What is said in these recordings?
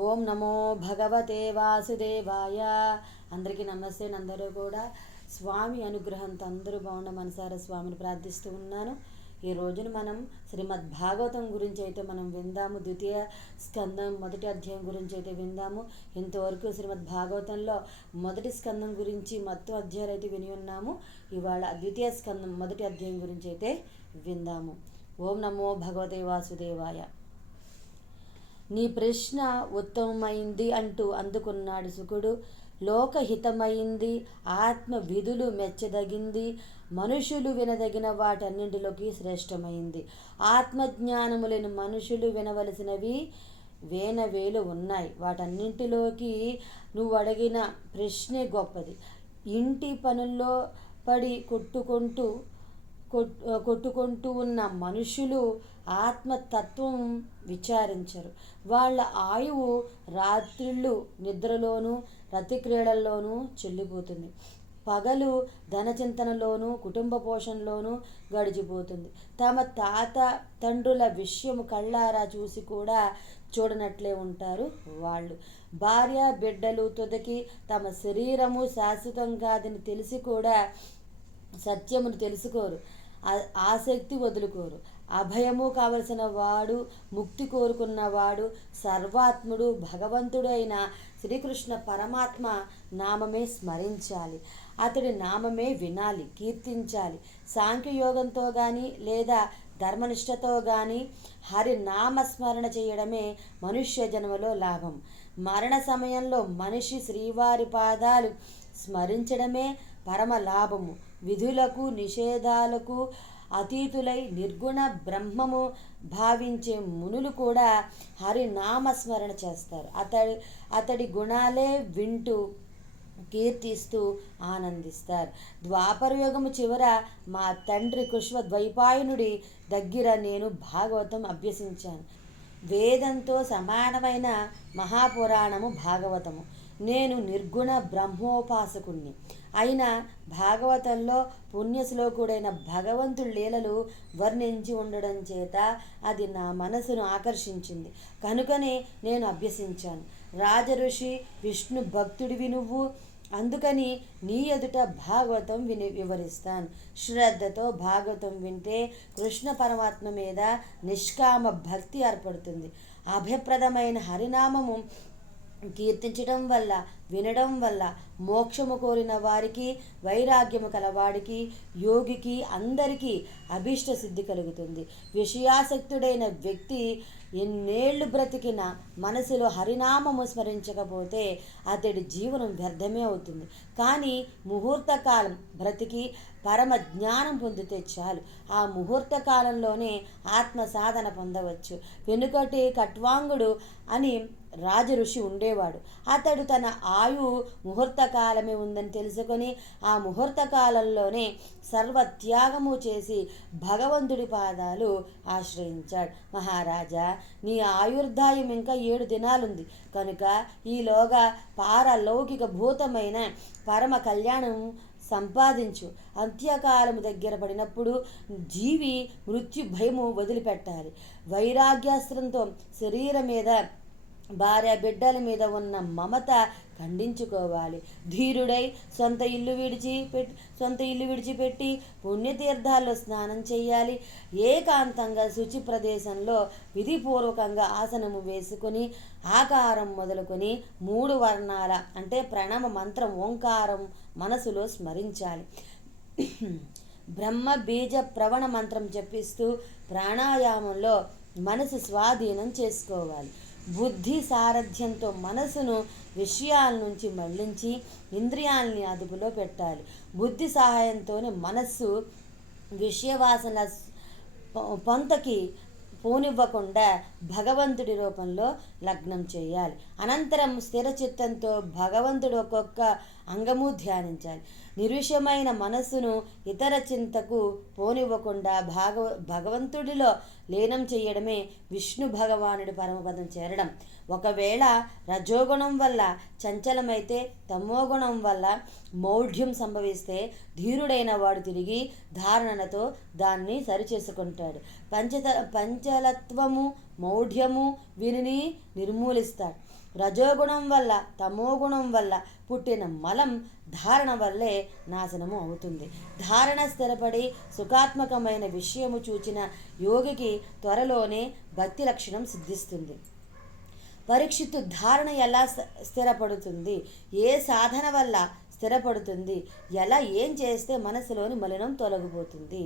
ఓం నమో భగవతే వాసుదేవాయ. అందరికీ నమస్తే అందరూ కూడా. స్వామి అనుగ్రహంతో అందరూ బాగుండ మనసారా స్వామిని ప్రార్థిస్తూ ఉన్నాను. ఈ రోజున మనం శ్రీమద్ భాగవతం గురించి అయితే మనం విందాము. ద్వితీయ స్కందం మొదటి అధ్యాయం గురించి అయితే విందాము. ఇంతవరకు శ్రీమద్ భాగవతంలో మొదటి స్కందం గురించి మొత్తం అధ్యాయాలు అయితే విని ఉన్నాము. ఇవాళ ద్వితీయ స్కందం మొదటి అధ్యాయం గురించి అయితే విందాము. ఓం నమో భగవతే వాసుదేవాయ. నీ ప్రశ్న ఉత్తమమైంది అంటూ అందుకున్నాడు సుఖుడు లోకహితమైంది ఆత్మ విధులు మెచ్చదగింది మనుషులు వినదగిన వాటన్నింటిలోకి శ్రేష్టమైంది. ఆత్మజ్ఞానము లేని మనుషులు వినవలసినవి వేనవేలు ఉన్నాయి. వాటన్నింటిలోకి నువ్వు అడిగిన ప్రశ్నే గొప్పది. ఇంటి పనుల్లో పడి కొట్టుకుంటూ కొట్టుకుంటూ ఉన్న మనుషులు ఆత్మతత్వం విచారించరు. వాళ్ళ ఆయువు రాత్రిళ్ళు నిద్రలోనూ రతిక్రీడల్లోనూ చెల్లిపోతుంది. పగలు ధనచింతనలోనూ కుటుంబ పోషణలోనూ గడిచిపోతుంది. తమ తాత తండ్రుల విషయం కళ్ళారా చూసి కూడా చూడనట్లే ఉంటారు వాళ్ళు. భార్య బిడ్డలు తుదకి తమ శరీరము శాశ్వతం కాదని తెలిసి కూడా సత్యమును తెలుసుకోరు. ఆసక్తి వదులుకోరు. అభయము కావలసిన వాడు ముక్తి కోరుకున్నవాడు సర్వాత్ముడు భగవంతుడు అయిన శ్రీకృష్ణ పరమాత్మ నామమే స్మరించాలి. అతడి నామమే వినాలి కీర్తించాలి. సాంఖ్యయోగంతో కానీ లేదా ధర్మనిష్టతో కానీ హరి నామస్మరణ చేయడమే మనుష్య జన్మలో లాభం. మరణ సమయంలో మనిషి శ్రీవారి పాదాలు స్మరించడమే పరమ లాభము. విధులకు నిషేధాలకు అతీతులై నిర్గుణ బ్రహ్మము భావించే మునులు కూడా హరినామస్మరణ చేస్తారు. అతడి అతడి గుణాలే వింటూ కీర్తిస్తూ ఆనందిస్తారు. ద్వాపరయుగము చివర మా తండ్రి కృష్ణ ద్వైపాయనుడి దగ్గర నేను భాగవతం అభ్యసించాను. వేదంతో సమానమైన మహాపురాణము భాగవతము. నేను నిర్గుణ బ్రహ్మోపాసకుణ్ణి. అయినా భాగవతంలో పుణ్యశ్లోకుడైన భగవంతుడి లీలలు వర్ణించి ఉండడం చేత అది నా మనసును ఆకర్షించింది. కనుకనే నేను అభ్యసించాను. రాజఋషి విష్ణు భక్తుడివి నువ్వు. అందుకని నీ ఎదుట భాగవతం విని వివరిస్తాను. శ్రద్ధతో భాగవతం వింటే కృష్ణ పరమాత్మ మీద నిష్కామ భక్తి ఏర్పడుతుంది. అభయప్రదమైన హరినామము కీర్తించడం వల్ల వినడం వల్ల మోక్షము కోరిన వారికి వైరాగ్యము కలవాడికి యోగికి అందరికీ అభీష్ట సిద్ధి కలుగుతుంది. విషయాసక్తుడైన వ్యక్తి ఎన్నేళ్ళు బ్రతికిన మనసులో హరినామము స్మరించకపోతే అతడి జీవనం వ్యర్థమే అవుతుంది. కానీ ముహూర్తకాలం బ్రతికి పరమ జ్ఞానం పొందితే చాలు. ఆ ముహూర్త కాలంలోనే ఆత్మ సాధన పొందవచ్చు. వెనుకటి కట్వాంగుడు అని రాజ ఋషి ఉండేవాడు. అతడు తన ఆయు ముహూర్త కాలమే ఉందని తెలుసుకొని ఆ ముహూర్తకాలంలోనే సర్వత్యాగము చేసి భగవంతుడి పాదాలు ఆశ్రయించాడు. మహారాజా నీ ఆయుర్దాయం ఇంకా ఏడు దినాలుంది. కనుక ఈలోగా పారలౌకిక భూతమైన పరమ కళ్యాణం సంపాదించు. అంత్యకాలము దగ్గర పడినప్పుడు జీవి మృత్యు భయము వదిలిపెట్టాలి. వైరాగ్యాస్త్రంతో శరీరం మీద భార్య బిడ్డల మీద ఉన్న మమత ఖండించుకోవాలి. ధీరుడై సొంత ఇల్లు విడిచి పెట్టి సొంత ఇల్లు విడిచిపెట్టి పుణ్యతీర్థాల్లో స్నానం చేయాలి ఏకాంతంగా శుచి ప్రదేశంలో విధిపూర్వకంగా ఆసనము వేసుకొని ఆకారం మొదలుకొని మూడు వర్ణాల అంటే ప్రణమ మంత్రం ఓంకారం మనసులో స్మరించాలి. బ్రహ్మ బీజ ప్రవణ మంత్రం జపిస్తూ ప్రాణాయామంలో మనసు స్వాధీనం చేసుకోవాలి. బుద్ధి సారథ్యంతో మనసును విషయాల నుంచి మళ్ళించి ఇంద్రియాలని అదుపులో పెట్టాలి. బుద్ధి సహాయంతోనే మనస్సు విషయవాసన పొంతకి పోనివ్వకుండా భగవంతుడి రూపంలో లగ్నం చేయాలి. అనంతరం స్థిర చిత్తంతో భగవంతుడు ఒక్కొక్క అంగము ధ్యానించాలి. నిర్విషమైన మనస్సును ఇతర చింతకు పోనివ్వకుండా భాగవ భగవంతుడిలో లీనం చేయడమే విష్ణు భగవానుడి పరమపదం చేరడం. ఒకవేళ రజోగుణం వల్ల చంచలమైతే తమోగుణం వల్ల మౌఢ్యం సంభవిస్తే ధీరుడైన వాడు తిరిగి ధారణతో దాన్ని సరిచేసుకుంటాడు. పంచత పంచలత్వము మౌఢ్యము వీరిని నిర్మూలిస్తాడు. రజోగుణం వల్ల తమోగుణం వల్ల పుట్టిన మలం ధారణ వల్లే నాశనము అవుతుంది. ధారణ స్థిరపడి సుఖాత్మకమైన విషయము చూచిన యోగికి త్వరలోనే భక్తి లక్షణం సిద్ధిస్తుంది. పరీక్షిత్తు ధారణ ఎలా స్థిరపడుతుంది? ఏ సాధన వల్ల స్థిరపడుతుంది? ఎలా ఏం చేస్తే మనసులోని మలినం తొలగిపోతుంది?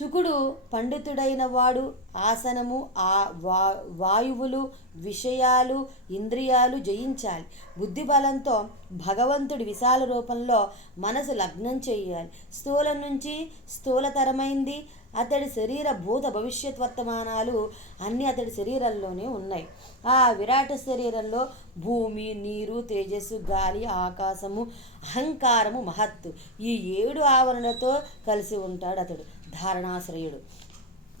శుకుడు పండితుడైన వాడు ఆసనము ఆ వా వాయువులు విషయాలు ఇంద్రియాలు జయించాలి. బుద్ధి బలంతో భగవంతుడి విశాల రూపంలో మనసు లగ్నం చేయాలి. స్థూలం నుంచి స్థూలతరమైంది. అతడి శరీర భూత భవిష్యత్ వర్తమానాలు అన్నీ అతడి శరీరంలోనే ఉన్నాయి. ఆ విరాట శరీరంలో భూమి నీరు తేజస్సు గాలి ఆకాశము అహంకారము మహత్తు ఈ ఏడు ఆవరణలతో కలిసి ఉంటాడు అతడు. ధారణాశ్రయుడు.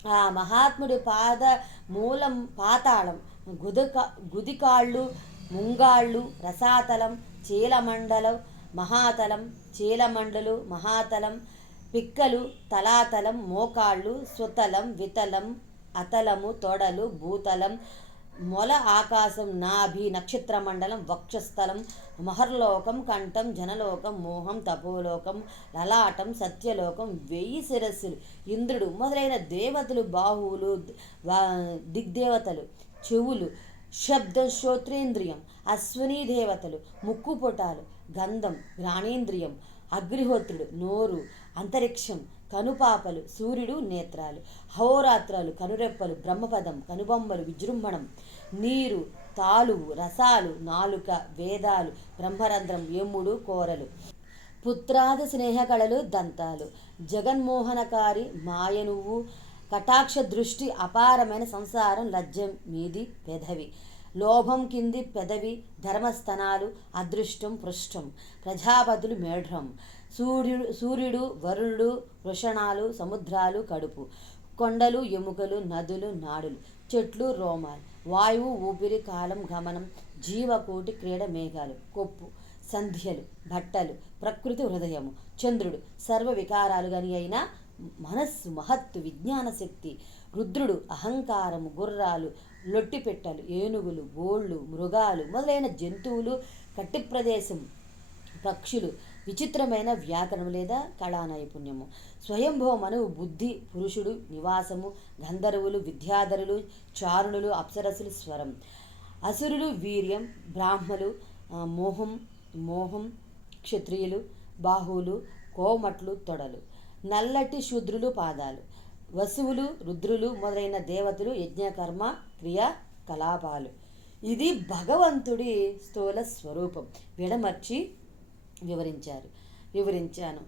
ఆ మహాత్ముడి పాద మూలం పాతాళం గుదక గుదికాళ్ళు ముంగాళ్ళు రసాతలం చీలమండలం మహాతలం చీలమండలు మహాతలం పిక్కలు తలాతలం మోకాళ్ళు సుతలం వితలం అతలము తొడలు భూతలం మొల ఆకాశం నాభి నక్షత్ర మండలం వక్షస్థలం మహర్లోకం కంఠం జనలోకం మోహం తపోలోకం లలాటం సత్యలోకం వెయ్యి శిరస్సులు ఇంద్రుడు మొదలైన దేవతలు బాహువులు దిగ్దేవతలు చెవులు శబ్ద శ్రోత్రేంద్రియం అశ్వనీ దేవతలు ముక్కు పొటాలు గంధం ఘ్రాణేంద్రియం అగ్నిహోత్రుడు నోరు అంతరిక్షం కనుపాపలు సూర్యుడు నేత్రాలు హోరాత్రాలు కనురెప్పలు బ్రహ్మపదం కనుబొమ్మలు విజృంభణం నీరు తాలువు రసాలు నాలుక వేదాలు బ్రహ్మరంధ్రం ఎమ్ముడు కోరలు పుత్రాది స్నేహకళలు దంతాలు జగన్మోహనకారి మాయ నువ్వు కటాక్ష దృష్టి అపారమైన సంసారం లజ్జం మీది పెదవి లోభం కింది పెదవి ధర్మస్థనాలు అదృష్టం పృష్టం ప్రజాపతులు మేఢ్రం సూర్యుడు సూర్యుడు వరుణుడు వృషణాలు సముద్రాలు కడుపు. కొండలు ఎముకలు నదులు నాడులు. చెట్లు రోమాలు. వాయువు ఊపిరి కాలం గమనం జీవకోటి క్రీడ మేఘాలు. కొప్పు సంధ్యలు బట్టలు ప్రకృతి హృదయము. చంద్రుడు సర్వ వికారాలు గని అయిన మనస్సు మహత్తు విజ్ఞాన శక్తి. రుద్రుడు అహంకారము గుర్రాలు లొట్టిపెట్టలు ఏనుగులు గోళ్ళు మృగాలు మొదలైన జంతువులు కట్టి ప్రదేశం. పక్షులు విచిత్రమైన వ్యాకరణం లేదా కళా నైపుణ్యము స్వయంభవ మనువు బుద్ధి పురుషుడు నివాసము గంధర్వులు విద్యాధరులు చారుణులు అప్సరసులు స్వరం. అసురులు వీర్యం బ్రాహ్మలు మోహం మోహం క్షత్రియులు బాహువులు కోమట్లు తొడలు. నల్లటి శూద్రులు పాదాలు. వసువులు రుద్రులు మొదలైన దేవతలు యజ్ఞకర్మ క్రియాకలాపాలు ఇది భగవంతుడి స్థూల స్వరూపం. విడమర్చి వివరించారు. వివరించాను.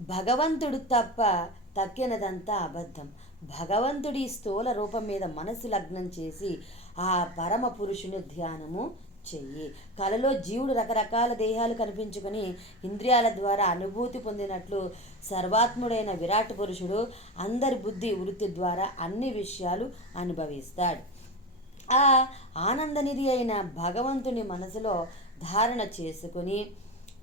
భగవంతుడు తప్ప తక్కినదంతా అబద్ధం. భగవంతుడి స్థూల రూపం మీద మనసు లగ్నం చేసి ఆ పరమ పురుషుని ధ్యానము చెయ్యి. కలలో జీవుడు రకరకాల దేహాలు కనిపించుకొని ఇంద్రియాల ద్వారా అనుభూతి పొందినట్లు సర్వాత్ముడైన విరాట్ పురుషుడు అందరి బుద్ధి వృత్తి ద్వారా అన్ని విషయాలు అనుభవిస్తాడు. ఆ ఆనందనిధి అయిన భగవంతుని మనసులో ధారణ చేసుకుని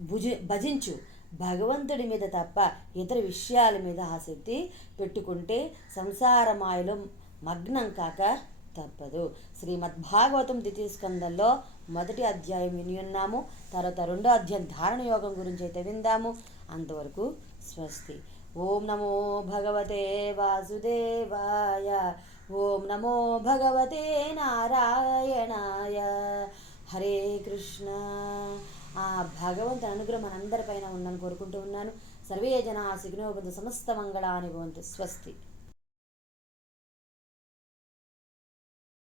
భుజ భజించు. భగవంతుడి మీద తప్ప ఇతర విషయాల మీద ఆసక్తి పెట్టుకుంటే సంసారమాయలో మగ్నం కాక తప్పదు. శ్రీమద్భాగవతం ద్వితీయ స్కందంలో మొదటి అధ్యాయం విని ఉన్నాము. తర్వాత రెండో అధ్యాయం ధారణ యోగం గురించి అయితే విందాము. అంతవరకు స్వస్తి. ఓం నమో భగవతే వాసుదేవాయ. ఓం నమో భగవతే నారాయణాయ. హరే కృష్ణ. ఆ భగవంతుని అనుగ్రహం మనందరిపైన ఉందని కోరుకుంటూ ఉన్నాను. సర్వే జన సిగ్నోబంధు సమస్త మంగళాని భవంతు. స్వస్తి.